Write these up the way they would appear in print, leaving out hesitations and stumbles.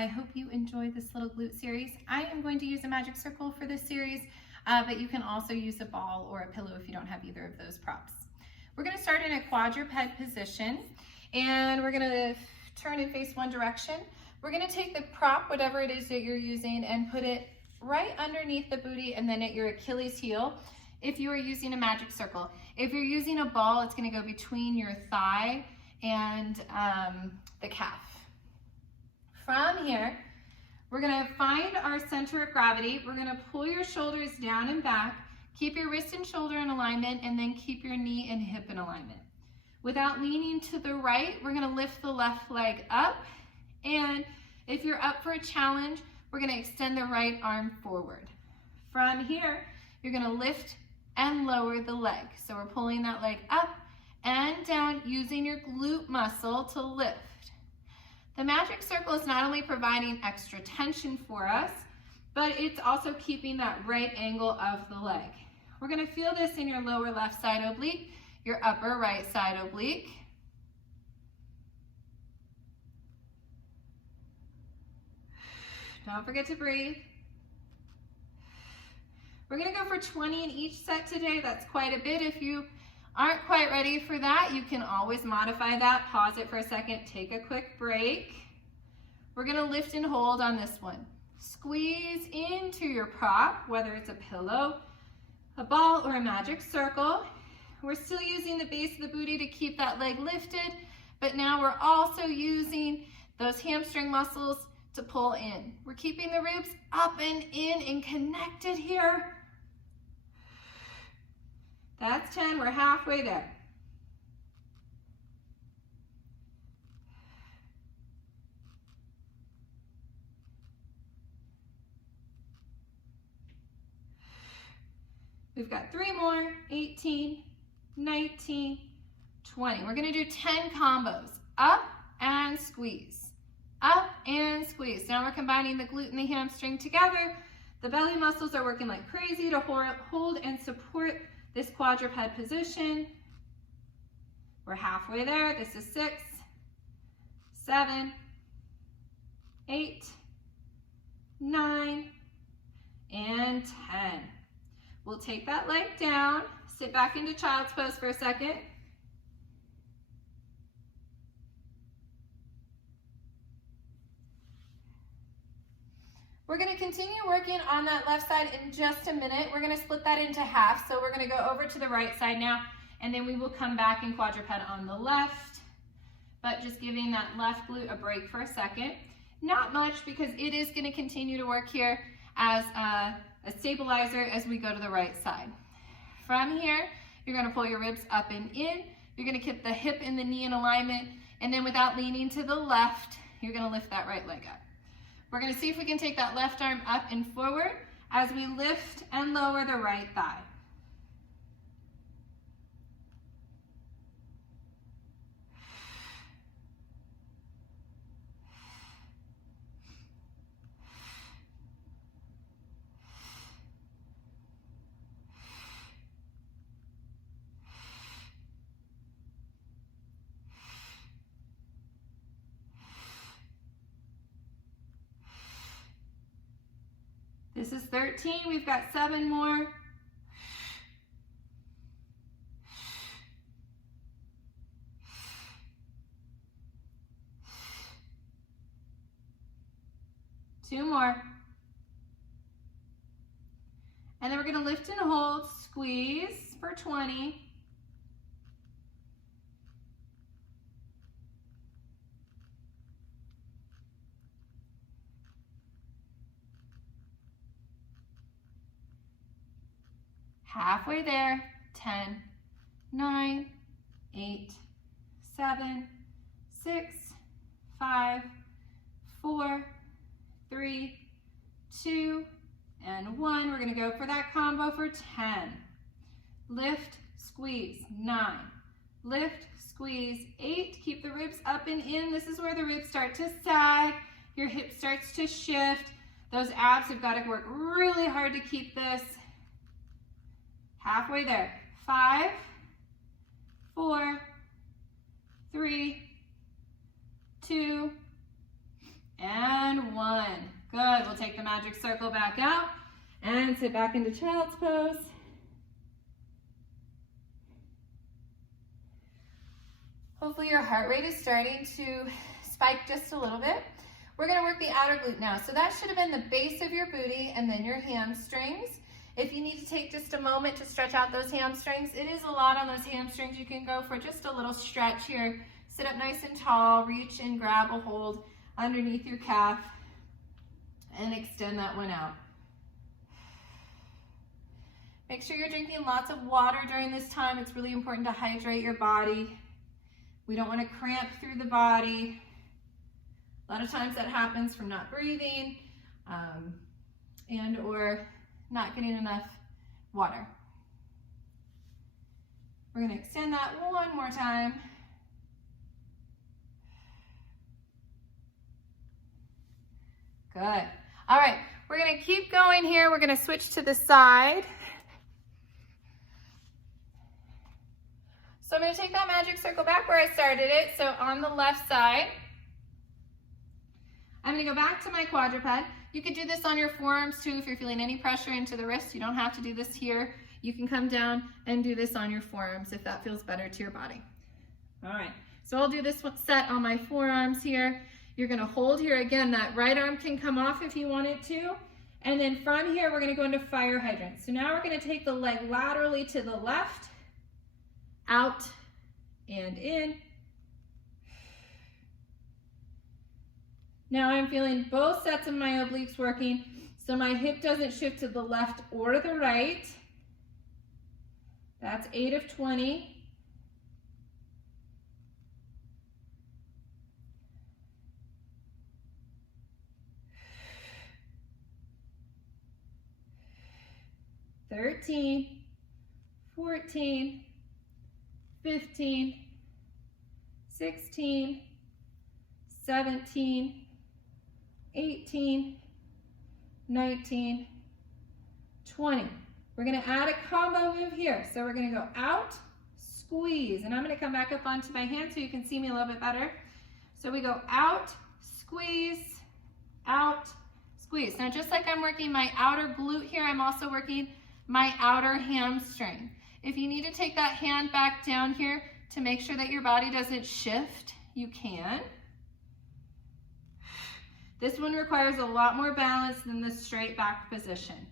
I hope you enjoy this little glute series. I am going to use a magic circle for this series, but you can also use a ball or a pillow if you don't have either of those props. We're going to start in a quadruped position, and we're going to turn and face one direction. We're going to take the prop, whatever it is that you're using, and put it right underneath the booty and then at your Achilles heel if you are using a magic circle. If you're using a ball, it's going to go between your thigh and the calf. From here, we're going to find our center of gravity. We're going to pull your shoulders down and back, keep your wrist and shoulder in alignment, and then keep your knee and hip in alignment. Without leaning to the right, we're going to lift the left leg up, and if you're up for a challenge, we're going to extend the right arm forward. From here, you're going to lift and lower the leg. So we're pulling that leg up and down using your glute muscle to lift. The magic circle is not only providing extra tension for us, but it's also keeping that right angle of the leg. We're going to feel this in your lower left side oblique, your upper right side oblique. Don't forget to breathe. We're going to go for 20 in each set today. That's quite a bit. If you aren't quite ready for that, you can always modify that. Pause it for a second. Take a quick break. We're going to lift and hold on this one. Squeeze into your prop, whether it's a pillow, a ball, or a magic circle. We're still using the base of the booty to keep that leg lifted, but now we're also using those hamstring muscles to pull in. We're keeping the ribs up and in and connected here. That's 10, we're halfway there. We've got 3 more, 18, 19, 20. We're gonna do 10 combos. Up and squeeze. Up and squeeze. Now we're combining the glute and the hamstring together. The belly muscles are working like crazy to hold and support this quadruped position. We're halfway there. This is 6, 7, 8, 9, and 10. We'll take that leg down, sit back into child's pose for a second. We're going to continue working on that left side in just a minute. We're going to split that into half. So we're going to go over to the right side now, and then we will come back in quadruped on the left, but just giving that left glute a break for a second. Not much, because it is going to continue to work here as a stabilizer as we go to the right side. From here, you're going to pull your ribs up and in. You're going to keep the hip and the knee in alignment, and then without leaning to the left, you're going to lift that right leg up. We're going to see if we can take that left arm up and forward as we lift and lower the right thigh. This is 13, we've got 7 more. Two more. And then we're gonna lift and hold, squeeze for 20. Halfway there, 10, 9, 8, 7, 6, 5, 4, 3, 2, and 1. We're going to go for that combo for 10. Lift, squeeze, 9. Lift, squeeze, 8. Keep the ribs up and in. This is where the ribs start to sag. Your hip starts to shift. Those abs have got to work really hard to keep this. Halfway there. 5, 4, 3, 2, and 1. the magic circle back out and sit back into child's pose. Hopefully your heart rate is starting to spike just a little bit. We're gonna work the outer glute now. So that should have been the base of your booty and then your hamstrings. If you need to take just a moment to stretch out those hamstrings, it is a lot on those hamstrings. You can go for just a little stretch here. Sit up nice and tall, reach and grab a hold underneath your calf and extend that one out. Make sure you're drinking lots of water during this time. It's really important to hydrate your body. We don't want to cramp through the body. A lot of times that happens from not breathing and or not getting enough water. We're going to extend that one more time. Good. All right, we're going to keep going here. We're going to switch to the side. So I'm going to take that magic circle back where I started it. So on the left side, I'm going to go back to my quadruped. You could do this on your forearms too if you're feeling any pressure into the wrist. You don't have to do this here. You can come down and do this on your forearms if that feels better to your body. All right, so I'll do this set on my forearms here. You're going to hold here. Again, that right arm can come off if you want it to. And then from here, we're going to go into fire hydrant. So now we're going to take the leg laterally to the left, out and in. Now I'm feeling both sets of my obliques working, so my hip doesn't shift to the left or the right. That's 8 of 20. $13, 14, 15, 16, 17, 18, 19, 20. We're going to add a combo move here. So we're going to go out, squeeze, and I'm going to come back up onto my hand so you can see me a little bit better. So we go out, squeeze, out, squeeze. Now just like I'm working my outer glute here, I'm also working my outer hamstring. If you need to take that hand back down here to make sure that your body doesn't shift, you can. This one requires a lot more balance than the straight back position.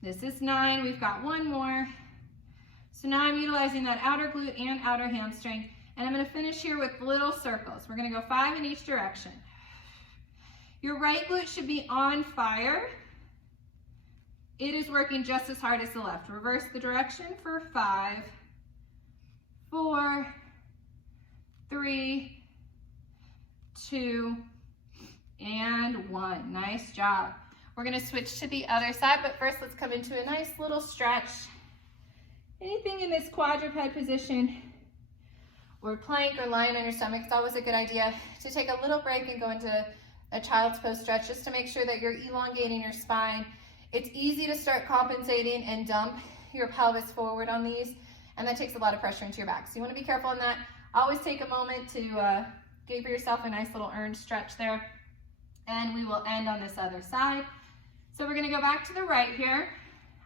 This is 9, we've got one more. So now I'm utilizing that outer glute and outer hamstring, and I'm gonna finish here with little circles. We're gonna go 5 in each direction. Your right glute should be on fire. It is working just as hard as the left. Reverse the direction for 5, 4, 3, 2, and 1. Nice job. We're going to switch to the other side, but first let's come into a nice little stretch. Anything in this quadruped position or plank or lying on your stomach, it's always a good idea to take a little break and go into a child's pose stretch just to make sure that you're elongating your spine. It's easy to start compensating and dump your pelvis forward on these, and that takes a lot of pressure into your back. So you want to be careful on that. Always take a moment to give yourself a nice little earned stretch there. And we will end on this other side. So we're going to go back to the right here.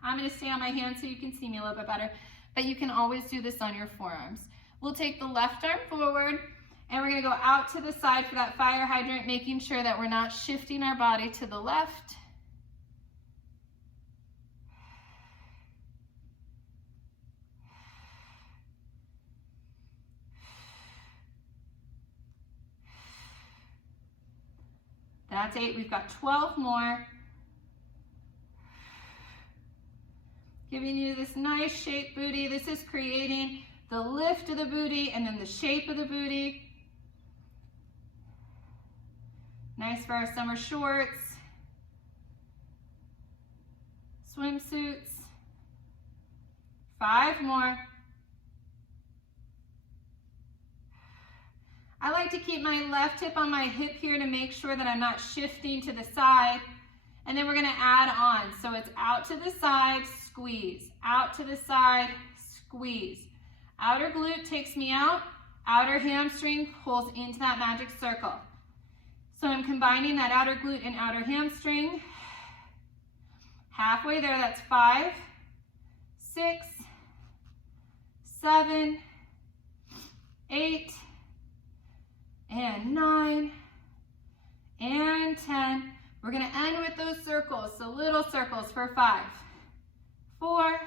I'm going to stay on my hand so you can see me a little bit better, but you can always do this on your forearms. We'll take the left arm forward, and we're going to go out to the side for that fire hydrant, making sure that we're not shifting our body to the left. That's 8. We've got 12 more. Giving you this nice shaped booty. This is creating the lift of the booty and then the shape of the booty. Nice for our summer shorts, swimsuits. 5 more. I like to keep my left hip on my hip here to make sure that I'm not shifting to the side. And then we're going to add on. So it's out to the side, squeeze. Out to the side, squeeze. Outer glute takes me out. Outer hamstring pulls into that magic circle. So I'm combining that outer glute and outer hamstring. Halfway there, that's 5, 6, 7, 8, and 9, and 10. We're gonna end with those circles, so little circles for 5, 4,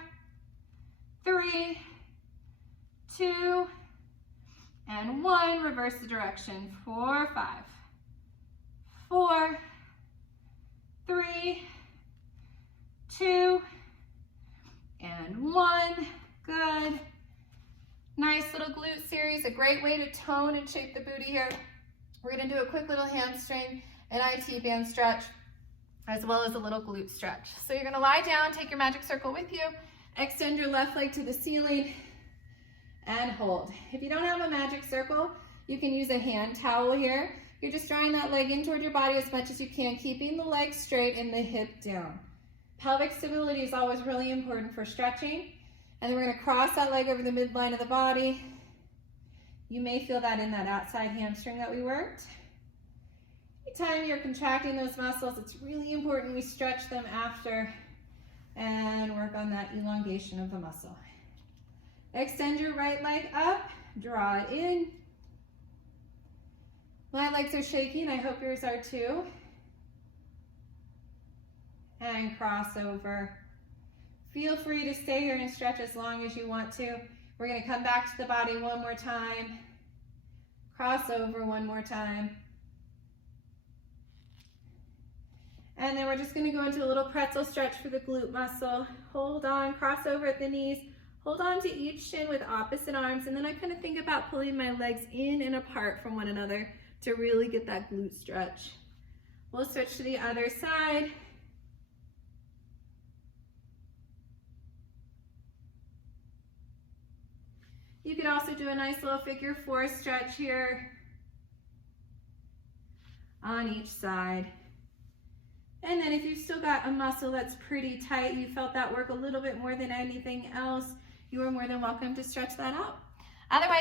3, 2, and 1. Reverse the direction. 4, 5, 4, 3, 2, and 1. Good. Nice little glute series, a great way to tone and shape the booty here. We're gonna do a quick little hamstring and IT band stretch, as well as a little glute stretch. So you're gonna lie down, take your magic circle with you, extend your left leg to the ceiling, and hold. If you don't have a magic circle, you can use a hand towel here. You're just drawing that leg in toward your body as much as you can, keeping the leg straight and the hip down. Pelvic stability is always really important for stretching. And then we're gonna cross that leg over the midline of the body. You may feel that in that outside hamstring that we worked. Anytime you're contracting those muscles, it's really important we stretch them after and work on that elongation of the muscle. Extend your right leg up, draw it in. My legs are shaking, I hope yours are too. And cross over. Feel free to stay here and stretch as long as you want to. We're gonna come back to the body one more time. Cross over one more time. And then we're just gonna go into a little pretzel stretch for the glute muscle. Hold on, cross over at the knees. Hold on to each shin with opposite arms. And then I kind of think about pulling my legs in and apart from one another to really get that glute stretch. We'll switch to the other side. You could also do a nice little figure 4 stretch here on each side. And then if you've still got a muscle that's pretty tight, you felt that work a little bit more than anything else, you are more than welcome to stretch that out. Otherwise,